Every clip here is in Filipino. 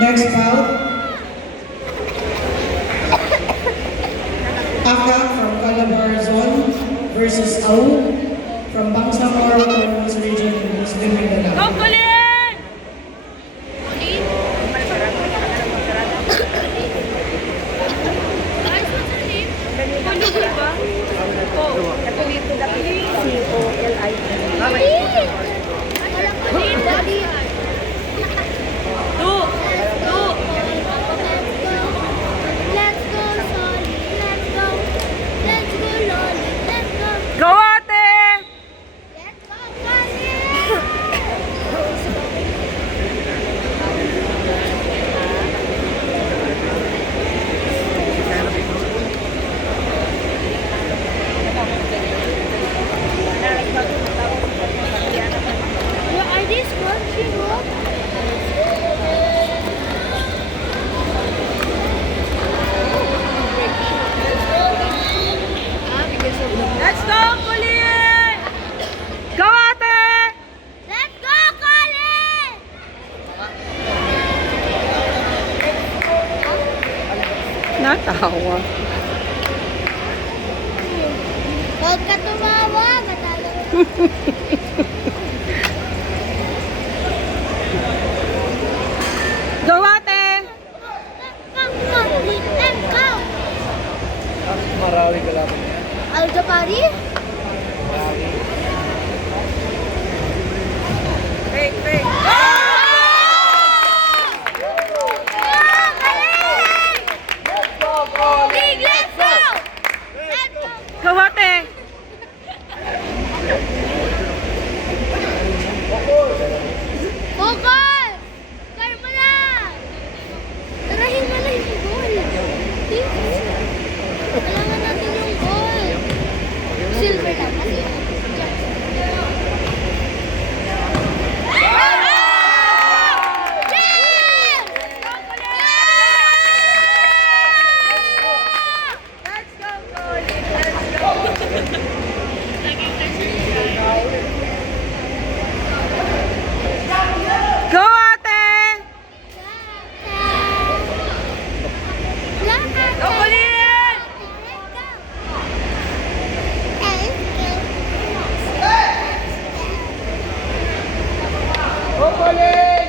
Next bout, Aka from Calabarzon versus Au from Bangsamoro Autonomous Region in Muslim Mindanao. Go, Colin! Go, ate! Are these crunchy? Let's go, Colin! Go, ate! Let's go, Colin! Natawa. Huwag ka tumawa, matalo. Go, ate! Let's go! Marawi ka lang niya. Aldo Pari? Fake, fake. Let's go! Go, ate! Bukol! Kaya mo na! Tarahin mo na yung goal. Kailangan natin yung goal. Silver lang kasi. Yes! Let's go, Colin! Let's go! Go, ate! Go, Colin! Go, Colin!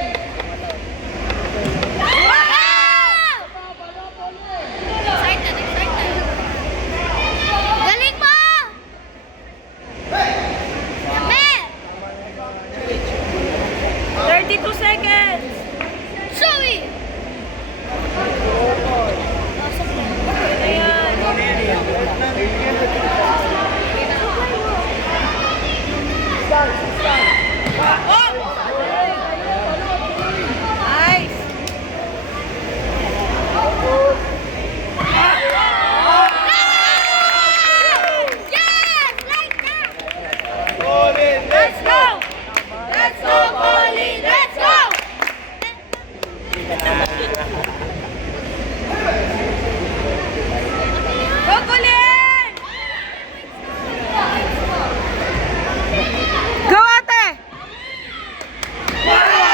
Galing mo! Yamel! 32 seconds! Zoe! Ano yan? Nice! Yes! Like that! Colin! Let's go! Let's go, Colin! Let's go! Go, Colin! Go, ate! Wow!